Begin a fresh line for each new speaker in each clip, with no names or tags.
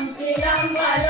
Ram, Ram,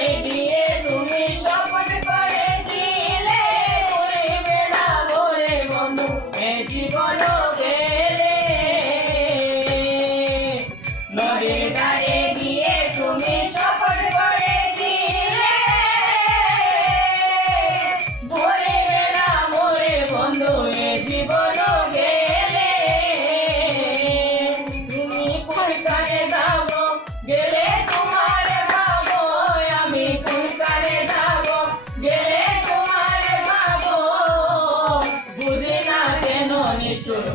গেলে তোমার পাবো আমি কুলকারে যাব? গেলে তোমার পাবো বুঝে না কেন নিষ্ঠুর